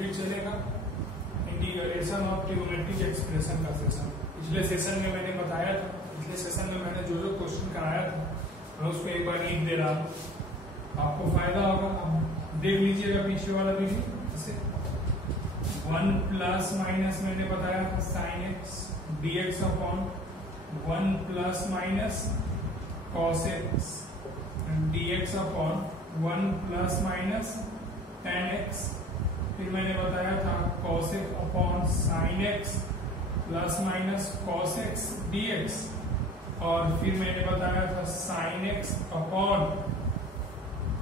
फिर चलेगा integration of trigonometric expression का सेशन। पिछले सेशन में मैंने बताया था, पिछले सेशन में मैंने जो क्वेश्चन कराया था मैं उसको एक बार लिख दे रहा हूँ, आपको फायदा होगा। आप देख लीजिएगा पीछे वाला वीडियो। जैसे 1 प्लस माइनस मैंने बताया था sine x dx upon 1 plus minus cos x dx upon 1 plus minus tan x। फिर मैंने बताया था cos x upon sine x plus minus cos x dx। और फिर मैंने बताया था sine x upon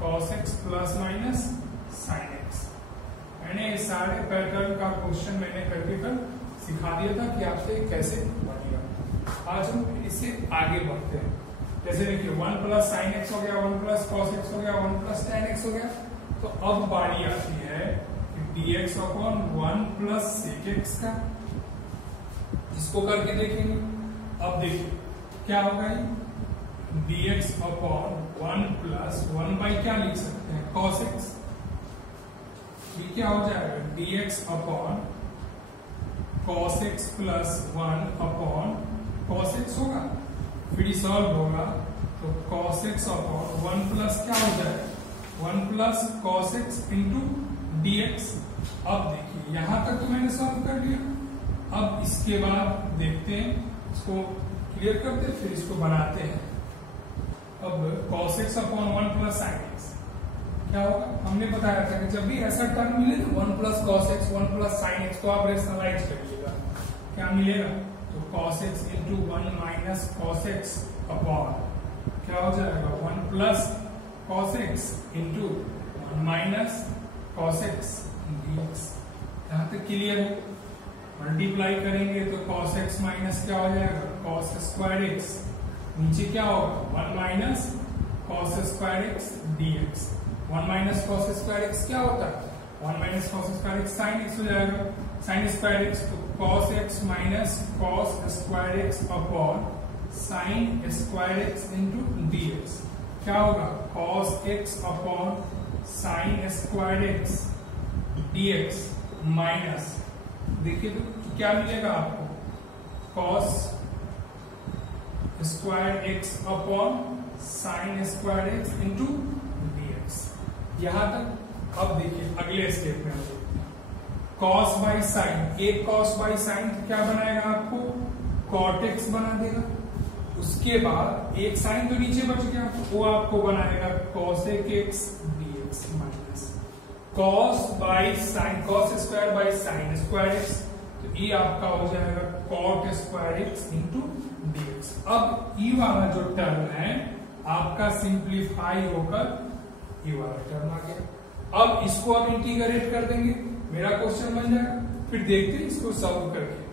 cos x plus minus sine x. मैंने इस सारे पैटर्न का क्वेश्चन मैंने करके कल सिखा दिया था कि आपसे कैसे बनेगा। आज हम इससे आगे बढ़ते हैं। जैसे देखिए 1 प्लस साइन एक्स हो गया, 1 प्लस कॉस एक्स हो गया, 1 प्लस tan एक्स हो गया। तो अब बारी आती है dx upon 1 plus sec x का। इसको करके देखेंगे। अब देखिए क्या होगा, dx अपॉन 1 प्लस 1 बाई क्या लिख सकते हैं cos x। ये क्या हो जाएगा dx upon cos x plus 1 upon cos x होगा। फिर सॉल्व होगा तो cos x अपॉन 1 प्लस क्या हो जाएगा 1 plus cos x into dx। अब देखिए यहां तक तो मैंने सॉल्व कर लिया। अब इसके बाद देखते हैं, इसको क्लियर करते हैं, फिर इसको बनाते हैं। अब cos x upon 1 plus sine x क्या होगा, हमने बताया था कि जब भी ऐसा टर्म मिले ना 1 plus cos x 1 plus sign x तो आप रेशनलाइज करिएगा। क्या मिलेगा तो cos x into 1 minus cos x upon क्या हो जाएगा 1 plus cos x into 1 minus cos x dx। यहां तक क्लियर है। मल्टीप्लाई करेंगे तो cos x माइनस क्या हो जाएगा cos स्क्वायर x। नीचे क्या होगा 1 minus cos square x dx। 1 minus cos square x क्या होता है 1 minus cos square x sin x हो जाएगा। sin स्क्वायर x तो cos x minus cos square x upon sin square x into dx। क्या होगा cos x upon sin square x dx minus देखिए तो क्या मिलेगा आपको cos square x upon sin square x into dx। यहां तक। अब देखिए अगले स्टेप में cos बाई साइन, एक cos बाई साइन क्या बनाएगा आपको cot x बना देगा। उसके बाद एक साइन तो नीचे बच गया, वो आपको बनाएगा cosec x dx minus cos by sine cos square by sine square x। तो ये आपका हो जाएगा cot square x into dx। अब ये वाला जो टर्म है आपका सिंप्लीफाई होकर ये वाला टर्म आ गया। अब इसको आप इंटीग्रेट कर देंगे, मेरा क्वेश्चन बन जाएगा। फिर देखते हैं इसको सॉल्व करके।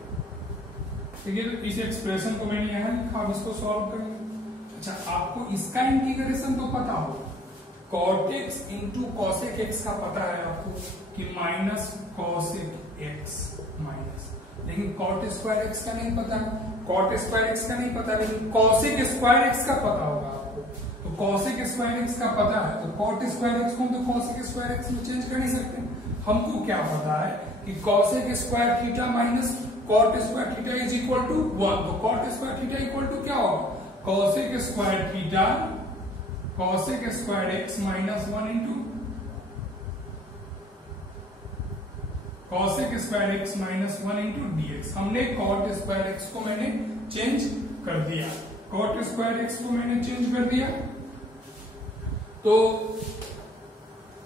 ठीक है, तो इस एक्सप्रेशन को मैंने यहां लिखा, अब इसको सॉल्व करेंगे। अच्छा, आपको इसका इंटीग्रेशन तो पता होगा, cot x into cosec x का पता है आपको कि माइनस cosec x माइनस, लेकिन cot स्क्वायर x का नहीं पता है। cot स्क्वायर x का नहीं पता, लेकिन cosec स्क्वायर x का पता होगा आपको। तो cosec स्क्वायर x का पता है तो cot स्क्वायर x को हम तो cosec स्क्वायर x में चेंज कर नहीं सकते। हमको क्या पता है कि cosec square theta minus cot square theta is equal to 1। तो cot square theta equal to क्या होगा cosec square theta cosec square x minus 1 into cosec square x minus 1 into dx। हमने cot स्क्वायर x को मैंने change कर दिया, cot square x को मैंने चेंज कर दिया। तो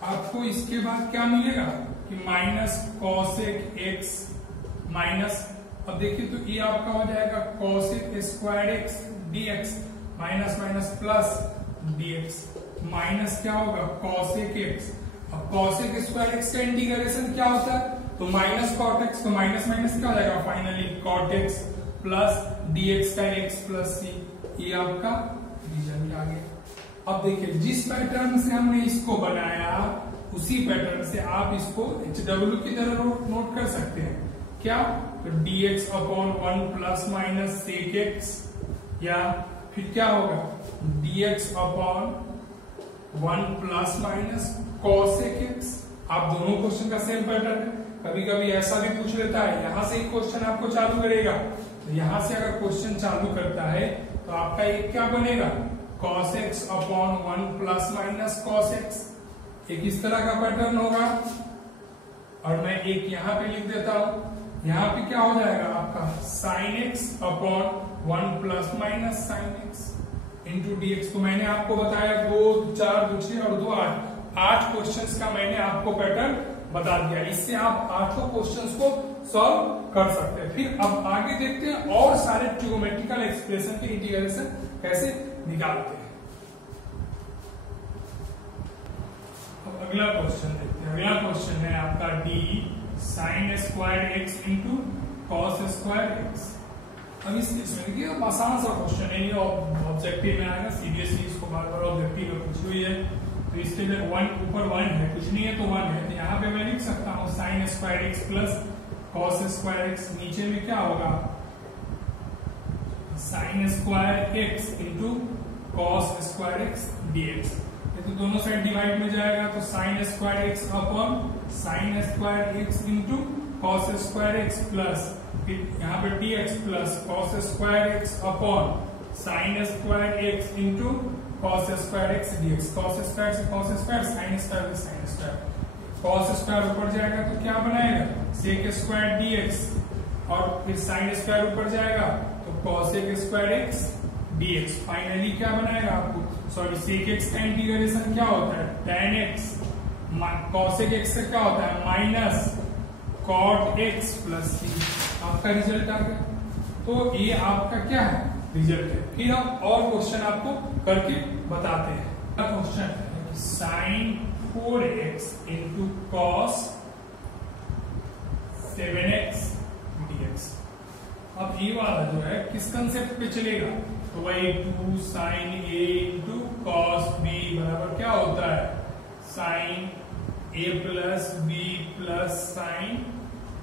आपको इसके बाद क्या मिलेगा कि माइनस cosec x माइनस, अब देखिए तो ये आपका हो जाएगा cosec square x dx minus minus plus dx minus क्या होगा cosec x। अब cosec स्क्वायर x का इंटीग्रेशन क्या होता है तो माइनस cot x, तो माइनस माइनस क्या हो जाएगा finally cot x plus dx का x प्लस c। ये आपका रिजल्ट आ गया। अब देखिए जिस पैटर्न से हमने इसको बनाया उसी पैटर्न से आप इसको HW की तरह नोट कर सकते हैं। क्या तो dx upon 1 plus minus sec x, या फिर क्या होगा dx upon 1 plus minus cosec x आप दोनों क्वेश्चन का सेम पैटर्न है। कभी कभी ऐसा भी पूछ लेता है, यहां से ही क्वेश्चन आपको चालू करेगा, तो यहां से अगर क्वेश्चन चालू करता है तो आपका एक क्या बनेगा, cos x upon 1 plus minus cos x, एक इस तरह का पैटर्न होगा। और मैं एक यहाँ पे लिख देता हूं, यहाँ पे क्या हो जाएगा आपका sin x upon 1 plus minus sin x into dx। तो मैंने आपको बताया 2 4 2 6 और 2 8 क्वेश्चंस का मैंने आपको पैटर्न बता दिया। इससे आप 8 क्वेश्चंस को सॉल्व कर सकते हैं। फिर अब आगे देखते हैं और सारे ट्रिगोमेट्रिकल एक्सप्रेशन के इंटीग्रेशन कैसे निकालते हैं। अब अगला क्वेश्चन देखते हैं। अगला क्वेश्चन है आपका d sin square x into cos square x। अब इस केस में देखिए आसान सा क्वेश्चन है, ये ऑब्जेक्टिव में आएगा, सीबीएसई इसको बार बार ऑब्जेक्टिव में पूछी हुई है। तो इसके लिए 1 ऊपर 1 है, कुछ नहीं है तो 1 है, तो यहाँ पे मैं लिख सकता हूँ sin square x plus cos square x। नीचे में क्या होगा sin square x into cos square x dx। ये तो दोनों साइड डिवाइड में जाएगा, तो sin square x upon sin square x into cos square x plus फिर यहाँ पे dx plus cos square x upon sin square x into cos square x dx। cos square से cos स्क्वायर, sin स्क्वायर से sin square, cos square ऊपर जाएगा तो क्या बनाएगा sec स्क्वायर dx, और फिर sin स्क्वायर ऊपर जाएगा तो cosec square x dx। Finally क्या बनाएगा आपको, सॉरी sec x का इंटीग्रेशन क्या होता है tan x, cosec x से क्या होता है minus cot x plus c। आपका रिजल्ट आ गया। तो ये आपका क्या है रिजल्ट है। फिर हम और क्वेश्चन आपको करके बताते हैं। क्वेश्चन है sin 4x into cos 7x dx। अब ये वाला जो है किस कंसेप्ट पे चलेगा, तो वही 2 sin a into cos b बराबर क्या होता है sin a plus b plus sin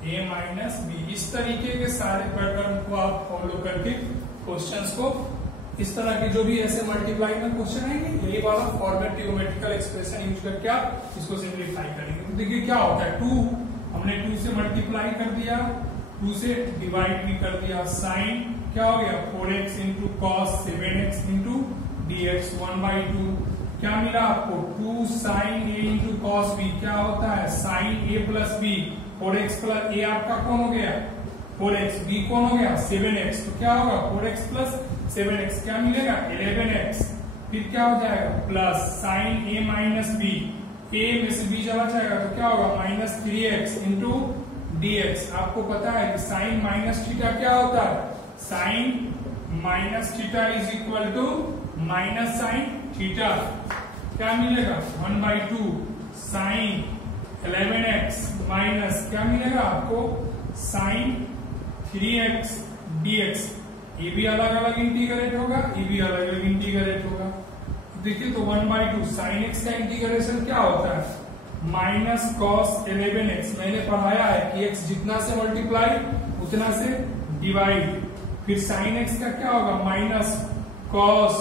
a minus b। इस तरीके के सारे पैटर्न को आप फॉलो करके क्वेश्चंस को इस तरह के जो भी ऐसे मल्टीप्लाई में क्वेश्चन आएंगे, यही वाला फॉर्मेट ट्रिगोमेट्रिकल एक्सप्रेशन यूज करके आप इसको सिंप्लीफाई करेंगे। तो देखिए क्या होता है, 2 हमने 2 से मल्टीप्लाई कर दिया, 2 से डिवाइड भी कर दिया, साइन क्या हो गया 4x into cos 7x into dx 1/2। क्या मिला आपको 2 sine a into cos b, क्या होता है sine a plus b, 4x plus a आपका कौन हो गया 4x, b कौन हो गया 7x, तो क्या होगा 4x प्लस 7x क्या मिलेगा 11x। फिर क्या हो जाएगा plus sign a minus b, a में से b चला जाएगा तो क्या होगा माइनस 3x इंटू dx। आपको पता है कि साइन माइनस थीटा क्या होता है, sine minus theta is equal to minus sine theta. क्या मिलेगा 1/2 साइन 11x माइनस क्या मिलेगा आपको साइन 3x dx। ये भी अलग अलग इंटीग्रेट होगा, ये भी अलग अलग इंटीग्रेट होगा। देखिए तो 1/2 साइन x का इंटीग्रेशन क्या होता है माइनस कॉस 11x। मैंने पढ़ाया है कि x जितना से मल्टीप्लाई उतना से डिवाइड। फिर साइन x का क्या होगा minus cos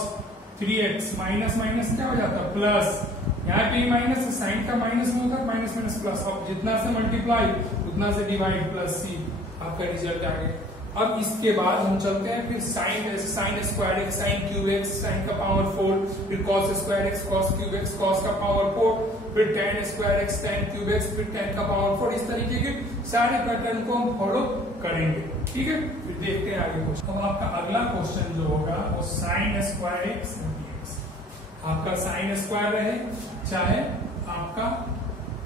3x, minus minus क्या हो जाता है प्लस, यहाँ पे माइनस है, साइन का माइनस में होगा माइनस माइनस प्लस, अब जितना से मल्टीप्लाई उतना से डिवाइड प्लस c। आपका रिजल्ट आ गया। अब इसके बाद हम चलते हैं फिर साइन, जैसे sine square x sine cube x sine का पावर 4, फिर cos square x cos cube x cos का पावर 4, फिर tan square x tan cube x फिर टेन का पावर 4। इस तरीके के सारे पैटर्न को हम फॉलो करेंगे। ठीक है, फिर देखते हैं आगे क्वेश्चन। अब आपका अगला क्वेश्चन जो होगा वो साइन स्क्वायर एक्स डीएक्स। आपका साइन स्क्वायर रहे चाहे आपका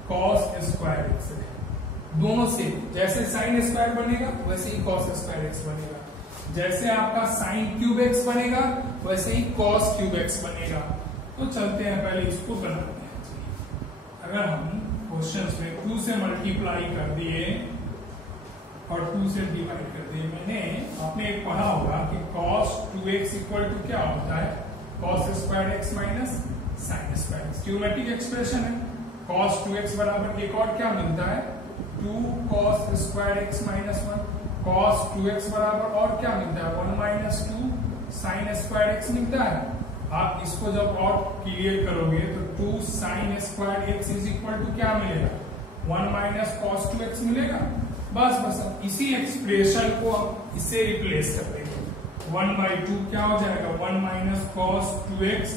कॉस स्क्वायर एक्स रहे, दोनों से जैसे साइन स्क्वायर बनेगा वैसे ही कॉस स्क्वायर एक्स बनेगा, जैसे आपका साइन क्यूब एक्स बनेगा वैसे ही कॉस क्यूब एक्स बनेगा। तो चलते हैं पहले इसको बनाते हैं। अगर हम क्वेश्चंस में 2 से मल्टीप्लाई कर दिए और 2 से डिवाइड कर दिए, मैंने आपने एक पढ़ा होगा कि cos 2x इक्वल टू क्या होता है cos square x minus sign square x. Trigonometric expression है। cos 2x बराबर एक और क्या मिलता है 2 cos square x minus 1, cos 2x बराबर और क्या मिलता है 1 माइनस 2 साइन स्क्वायर एक्स मिलता है। आप इसको जब और क्लियर करोगे तो 2 sine square x is equal to क्या मिलेगा माइनस कॉस 2x मिलेगा। बस अब इसी एक्सप्रेशन को आप इससे रिप्लेस कर देंगे। 1/2 क्या हो जाएगा, 1 minus cos 2x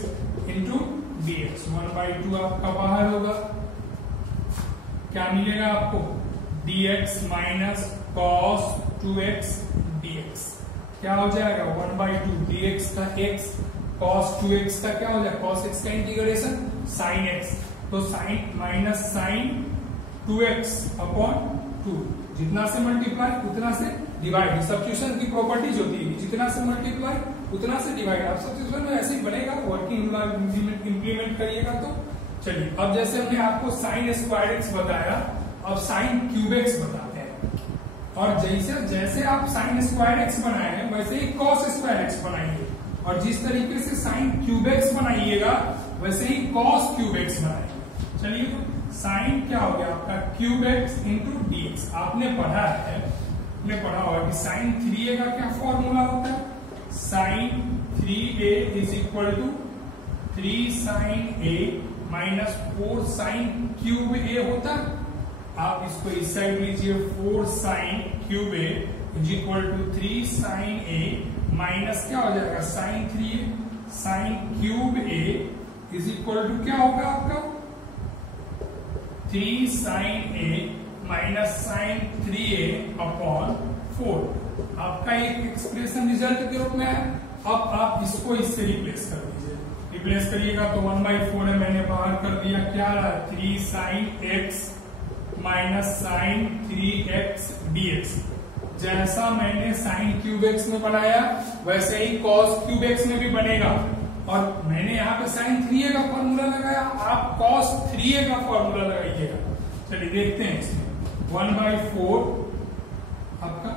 into dx। 1/2 आपका बाहर होगा, क्या मिलेगा आपको, dx minus cos 2x dx। क्या हो जाएगा, 1/2 dx का x, cos 2x का क्या हो जाएगा, cos x का इंटीग्रेशन sin x, तो sin minus sin 2x upon 2। जितना से मल्टीप्लाई उतना से डिवाइड, सब्स्टिट्यूशन की प्रॉपर्टीज होती है, जितना से मल्टीप्लाई उतना से डिवाइड। आप सब्स्टिट्यूशन में ऐसे ही बनेगा, वर्किंग इंप्लीमेंट करिएगा तो। चलिए अब जैसे हमने आपको sin स्क्वायर x बताया, अब sin क्यूब x बताते हैं। और जैसे आप sin स्क्वायर x बनाए हैं वैसे ही cos स्क्वायर x बनाएंगे, और जिस तरीके से sin क्यूब x बनाइएगा वैसे ही cos क्यूब x बनाएंगे। चलिए तो sin क्या हो गया आपका, क्यूब x इंटू dx। आपने पढ़ा होगा कि sin 3a का क्या फॉर्मूला होता है, sin 3a is equal to 3 sin a minus 4 sin cube a होता है। आप इसको इस साइड लीजिए, 4 sin cube a is equal to 3 sin a minus क्या हो जाएगा, sin 3a। sin cube a is equal to क्या होगा आपका, 3 sin a minus sin 3a upon 4। आपका एक एक्सप्रेशन रिजल्ट के रूप में है। अब आप इसको इससे रिप्लेस कर दीजिए, रिप्लेस करिएगा तो 1/4 है, मैंने बाहर कर दिया, क्या रहा, 3 sin x minus sin 3x dx। जैसा मैंने sin क्यूब x में बनाया वैसे ही cos क्यूब x में भी बनेगा, और मैंने यहाँ पे sin 3a का फॉर्मूला लगाया, आप cos 3a का फॉर्मूला लगाइएगा। चलिए देखते हैं इसमें, 1/4 आपका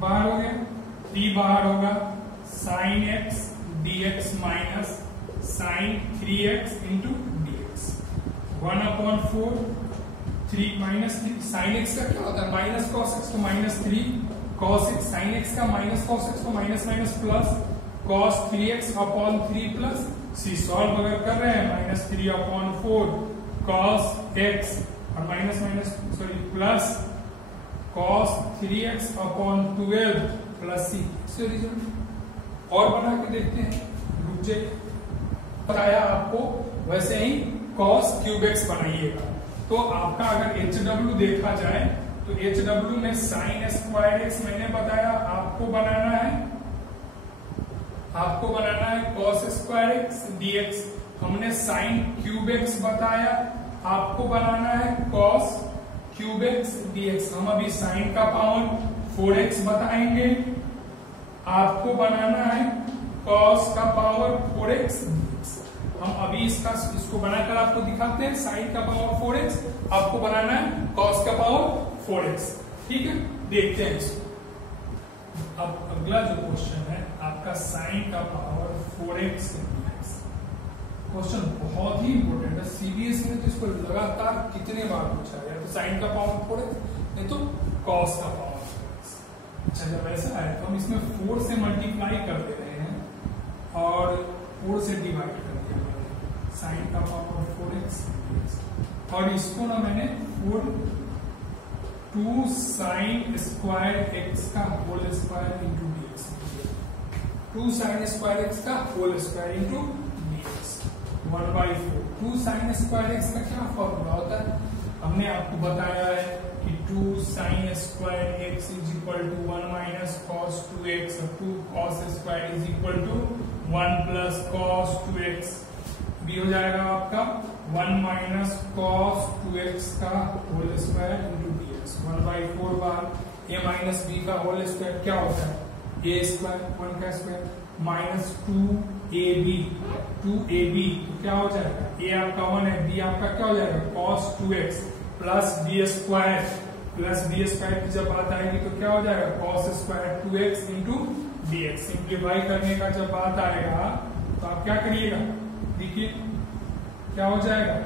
बाहर हो गया, 3 बाहर होगा, sin x dx minus sin 3x into dx। 1/4 3 minus 3, sin x का क्या होता है, माइनस cos x को minus 3 cos x, sin x का माइनस cos x को minus minus plus cos 3x upon 3 plus c। Solve अगर कर रहे हैं, माइनस 3/4 cos x और minus minus sorry plus cos 3x upon 12 plus c से result. और बना के देखते हैं, रुक जाइए, बताया आपको वैसे ही cos क्यूब x बनाइएगा। तो आपका अगर HW देखा जाए तो HW में sin स्क्वायर x मैंने बताया, आपको बनाना है cos स्क्वायर x dx। हमने sin क्यूब x बताया, आपको बनाना है cos क्यूब x dx। हम अभी sin का पावर 4x बताएंगे, आपको बनाना है cos का पावर 4x dx। हम अभी इसको बनाकर आपको दिखाते हैं, sin का पावर 4x, आपको बनाना है cos का पावर 4x। ठीक है, देखते हैं इसको। अब अगला जो क्वेश्चन है आपका sin का पावर 4x dx। क्वेश्चन बहुत ही इंपॉर्टेंट है, सीबीएसई में तो इसको लगातार कितने बार पूछा गया, तो sin का पावर 4x नहीं तो cos का पावर 4x। अच्छा जब ऐसा है तो हम इसमें 4 से मल्टीप्लाई कर दे रहे हैं और 4 से डिवाइड कर दिया sin का पावर 4x, और इसको ना मैंने 2 sin स्क्वायर x का whole square into dx, 2 sin square x का whole square into dx। 1/4 2 sin square x का क्या फॉर्मूला होता है, हमने आपको बताया है कि 2 sin square x is equal to 1 minus cos 2x, 2 cos square is equal to 1 plus cos 2x भी हो जाएगा आपका 1 माइनस cos 2x का होल स्क्वायर इंटू dx। 1/4 बार a माइनस b का होल स्क्वायर क्या होता है, a स्क्वायर 1 का स्क्वायर माइनस 2ab, तो क्या हो जाएगा, a आपका 1 है, b आपका क्या हो जाएगा cos 2x plus b square की जब बात आएगी तो क्या हो जाएगा cos square 2x into dx। Simplify करने का जब बात आएगा तो आप क्या करिएगा, देखिए क्या हो जाएगा,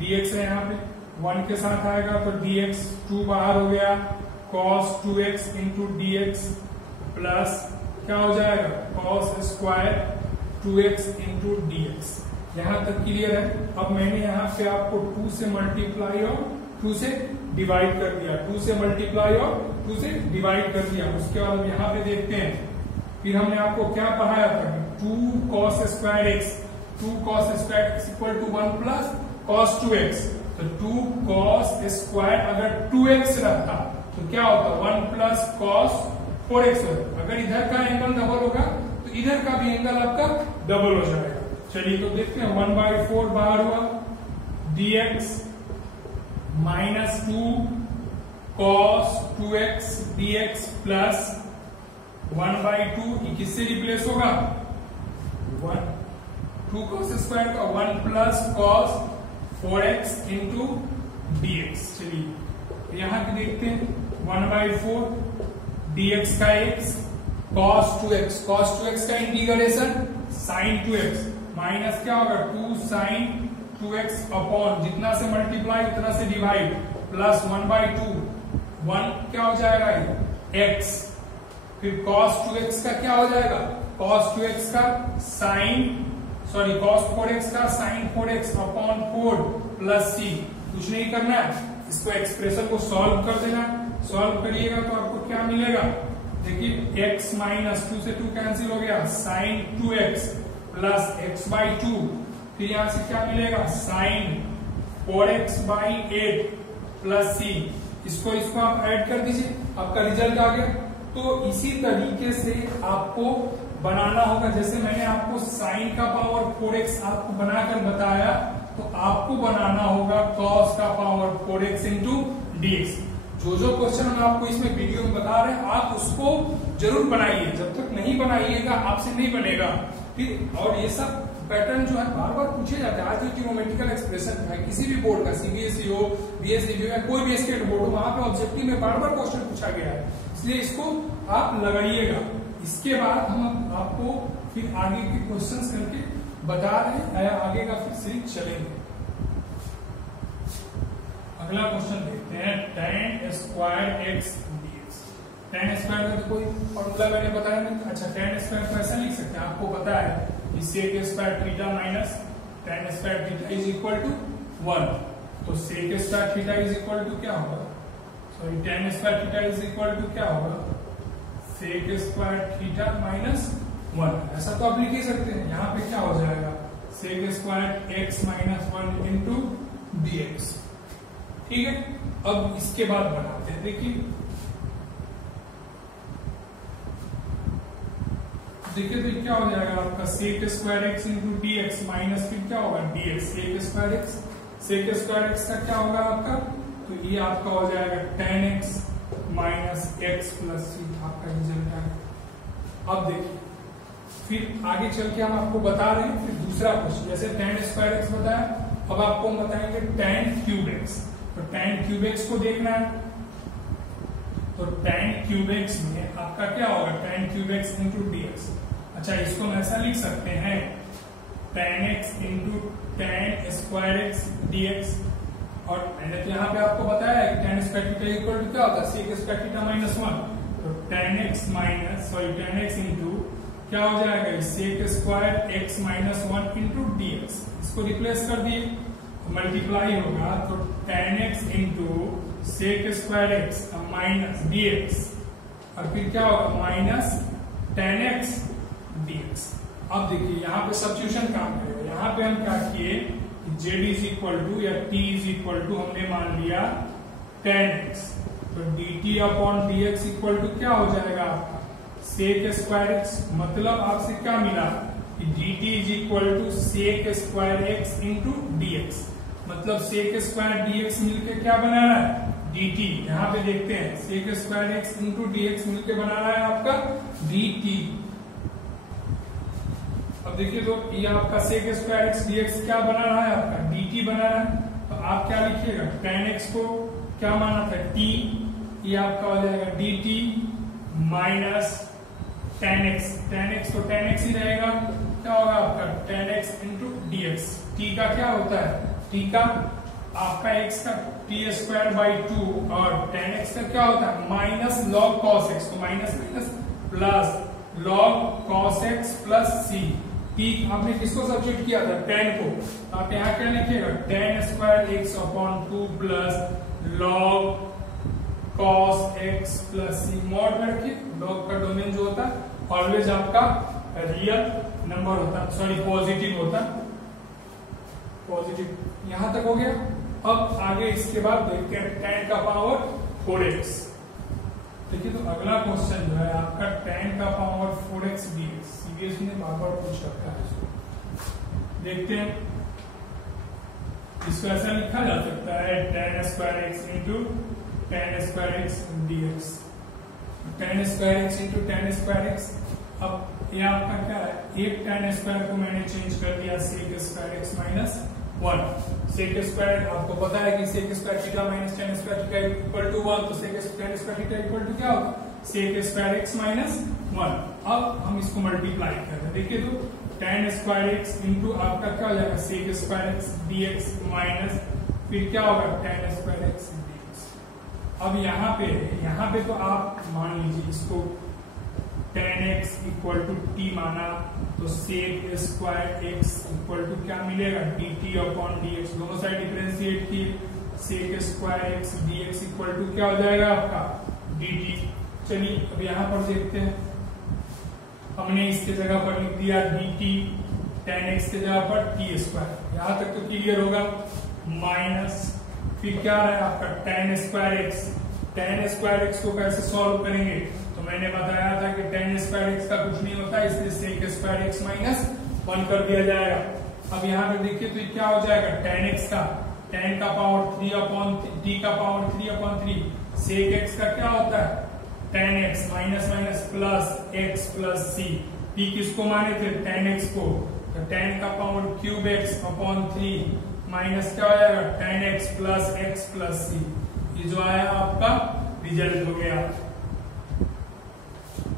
dx है यहाँ पे 1 के साथ आएगा तो dx 2 बाहर हो गया, cos 2x into dx plus क्या हो जाएगा cos square 2x into dx। यहाँ तक क्लियर है। अब मैंने यहाँ पे आपको 2 से मल्टीप्लाई और 2 से डिवाइड कर दिया, 2 से मल्टीप्लाई और 2 से डिवाइड कर दिया। उसके बाद यहाँ पे देखते हैं, फिर हमने आपको क्या पढ़ाया था, 2 cos square x, 2 cos square x equal to 1 plus cos 2x। तो 2 cos स्क्वायर अगर 2x रहता तो क्या होता, 1 प्लस cos 4x होता। अगर इधर का एंगल डबल होगा तो इधर का भी एंगल आपका डबल हो जाएगा। चलिए तो देखते हैं, 1/4 बाहर हुआ, dx minus 2 cos 2x dx plus 1/2, ये किससे रिप्लेस होगा, 2 cos स्क्वायर का 1 plus cos 4x into dx। चलिए यहां की देखते हैं, 1/4 dx का x cos 2x का इंटीग्रेशन sin 2x माइनस क्या होगा, 2 sin 2x अपॉन जितना से मल्टीप्लाई उतना से डिवाइड प्लस 1/2, 1 क्या हो जाएगा x, फिर cos 2x का क्या हो जाएगा, cos 2x का cos 4x का sin 4x upon 4 plus c। कुछ नहीं करना है, इसको एक्सप्रेशन को सॉल्व कर देना। सॉल्व करिएगा तो आपको क्या मिलेगा, देखिए x माइनस 2 से 2 कैंसिल हो गया, sin 2x प्लस x/2, फिर यहां से क्या मिलेगा, sin 4x/8 प्लस c। इसको आप ऐड कर दीजिए, आपका रिजल्ट आ गया। तो इसी तरीके से आपको बनाना होगा, जैसे मैंने आपको sin का पावर 4x आपको बनाकर बताया, तो आपको बनाना होगा cos का पावर 4x इंटू dx। जो क्वेश्चन हम आपको इसमें वीडियो में बता रहे हैं, आप उसको जरूर बनाइए। जब तक नहीं बनाइएगा आपसे नहीं बनेगा। फिर और ये सब पैटर्न जो है बार बार पूछे जाते हैं। आज जो ट्रिग्नोमेट्रिकल एक्सप्रेशन है किसी भी बोर्ड का, सीबीएसई हो, बीएसईबी हो या कोई भी स्टेट बोर्ड हो, वहां पे ऑब्जेक्टिव में बार बार क्वेश्चन पूछा गया है, इसलिए इसको आप लगाइएगा। इसके बाद हम आपको फिर आगे के क्वेश्चंस करके बता रहे हैं, आगे का फिर सीरीज चलेंगे। अगला क्वेश्चन देखते हैं, tan square x dx। tan square का तो कोई फॉर्मूला मैंने बताया नहीं। अच्छा, tan स्क्वायर को ऐसा लिख सकते हैं, आपको पता है कि sec square theta minus tan square theta is equal to 1। तो sec square theta is equal to क्या होगा, sorry tan square theta is equal to क्या होगा, sec स्क्वायर थीटा माइनस 1। ऐसा तो आप लिख ही सकते हैं। यहाँ पे क्या हो जाएगा, sec square x minus 1 into dx। ठीक है, अब इसके बाद बनाते हैं। देखिए तो क्या हो जाएगा आपका sec square x into dx minus फिर क्या होगा dx, sec स्क्वायर x का क्या होगा आपका, तो ये आपका हो जाएगा tan x minus x plus c। आपका रिजल्ट आएगा। अब देखिए फिर आगे चल के हम आपको बता रहे हैं फिर दूसरा क्वेश्चन। जैसे tan स्क्वायर x बताया, अब आपको हम बताएंगे tan क्यूब x। तो tan क्यूब x को देखना है, तो tan क्यूब x में आपका क्या होगा, tan cube x into dx। अच्छा, इसको हम ऐसा लिख सकते हैं, tan x into tan square x dx। और मैंने तो यहाँ पे आपको बताया है कि tan square theta equal to क्या होता है, sec स्क्वायर थीटा माइनस 1। तो tan x इंटू क्या हो जाएगा, sec square x minus 1 into dx। इसको रिप्लेस कर दिए, मल्टीप्लाई होगा, तो tan x into sec square x minus dx, और फिर क्या होगा माइनस tan x dx। अब देखिए यहाँ पे सब्स्टिट्यूशन काम करेगा। यहाँ पे हम क्या किए, z इज इक्वल टू या t इज इक्वल टू हमने मान लिया tan x। तो dt upon dx equal to क्या हो जाएगा आपका sec स्क्वायर x। मतलब आपसे क्या मिला कि dt is equal to sec square x into dx। मतलब sec स्क्वायर dx मिलके क्या बना रहा है, dt। यहाँ पे देखते हैं sec square x into dx मिलके बना रहा है आपका dt। अब देखिए तो ये आपका sec स्क्वायर x dx क्या बना रहा है, आपका dt बना रहा है। तो आप क्या लिखिएगा, tan x को क्या माना था t, ये आपका हो जाएगा dt माइनस tan x तो tan x ही रहेगा। क्या होगा आपका tan x into dx। t का क्या होता है, t का आपका x का t स्क्वायर बाई 2 और tan x का क्या होता है माइनस log cos x। तो minus minus plus log cos x plus c। t आपने किसको सब्स्टिट्यूट किया था, tan को। तो आप यहाँ क्या लिखिएगा, tan square x upon 2 plus log cos x plus C mod में रखिए। लॉग का डोमेन जो होता है ऑलवेज आपका रियल नंबर होता है, सॉरी पॉजिटिव होता है, पॉजिटिव। यहां तक हो गया। अब आगे इसके बाद देखते हैं tan का पावर 4x। देखिए तो अगला क्वेश्चन जो है आपका tan का पावर 4x dx, सीबीएसई ने बार बार पूछ रखा है इसको। देखते हैं, इसको ऐसा लिखा जा सकता है tan square x into tan square x dx, tan square x into tan square x। अब ये आपका क्या है, एक tan स्क्वायर को मैंने चेंज कर दिया sec square x minus 1। sec square आपको पता है कि sec square theta minus tan square theta equal to 1, तो sec tan square theta equal to क्या होगा, sec स्क्वायर x माइनस 1। अब हम इसको मल्टीप्लाई कर रहे हैं। देखिए तो tan स्क्वायर x इंटू आपका क्या हो जाएगा sec square x dx minus फिर क्या होगा tan स्क्वायर x dx। अब यहाँ पे तो आप मान लीजिए इसको tan x equal to t माना, तो sec square x equal to क्या मिलेगा dt अपॉन dx। दोनों साइड डिफरेंशिएट किए, sec square x dx equal to क्या हो जाएगा आपका dt। चलिए अब यहाँ पर देखते हैं, हमने इसके जगह पर लिख दिया dt, tan x के जगह पर t स्क्वायर। यहाँ तक तो क्लियर होगा। माइनस फिर क्या है आपका tan square x। tan square x को कैसे सॉल्व करेंगे, तो मैंने बताया था कि tan स्क्वायर x का कुछ नहीं होता, इसलिए sec स्क्वायर x माइनस 1 कर दिया जाएगा। अब यहाँ पे देखिए तो क्या हो जाएगा tan x का tan का पावर 3 अपॉन t का पावर 3 अपॉन 3, sec x का क्या होता है tan x minus minus plus x plus c। t किसको माने थे tan x को, तो tan का power cube x upon 3 minus क्या हो जाएगा tan x प्लस c। ये जो आया आपका रिजल्ट हो गया।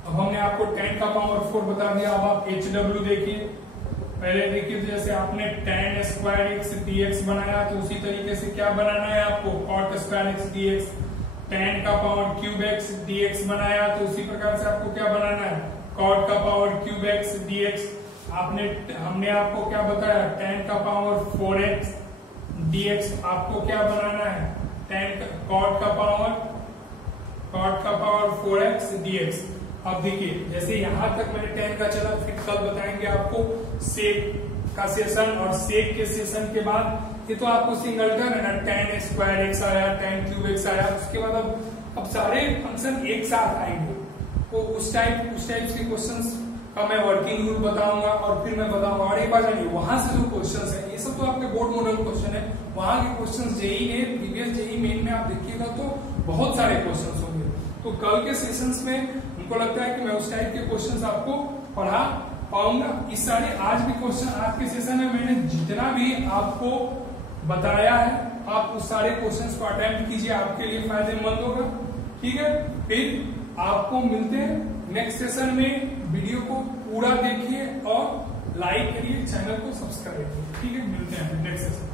अब हमने आपको tan का पावर 4 बता दिया। अब आप HW देखिए, पहले देखिए तो जैसे आपने tan स्क्वायर x dx बनाया, तो उसी तरीके से क्या बनाना है आपको cot square x dx। tan का पावर क्यूब x dx बनाया, तो उसी प्रकार से आपको क्या बनाना है cot का पावर क्यूब x dx। हमने आपको क्या बताया tan का पावर 4x dx, आपको क्या बनाना है cot का पावर 4x dx। अब देखिए जैसे यहां तक मैंने tan का चला, फिर कल बताएंगे आपको sec का सेशन, और sec के सेशन के बाद ये तो आपको सिंगलटन है ना, tan स्क्वायर x आया, tan क्यूब x आया। उसके बाद अब सारे फंक्शन एक साथ आएंगे, तो उस टाइप के क्वेश्चंस का मैं वर्किंग रूल बताऊंगा, और फिर मैं बताऊंगा। और एक बात जानिए, वहां से जो क्वेश्चंस है ये सब तो आपके बोर्ड मॉडल क्वेश्चन है, वहां के क्वेश्चंस जेई में प्रीवियस जेई मेन में आप देखिएगा तो बहुत सारे क्वेश्चंस होंगे। तो कल के सेशंस में हमको लगता है कि मैं उस टाइप के क्वेश्चंस आपको पढ़ा पाऊंगा। इस सारे आज भी क्वेश्चन, आज के सेशन में मैंने जितना भी आपको बताया है, आप उस सारे क्वेश्चंस को अटेम्प्ट कीजिए, आपके लिए फायदेमंद होगा। ठीक है, फिर आपको मिलते हैं नेक्स्ट सेशन में। वीडियो को पूरा देखिए और लाइक करिए, चैनल को सब्सक्राइब करिए। ठीक है, मिलते हैं नेक्स्ट सेशन।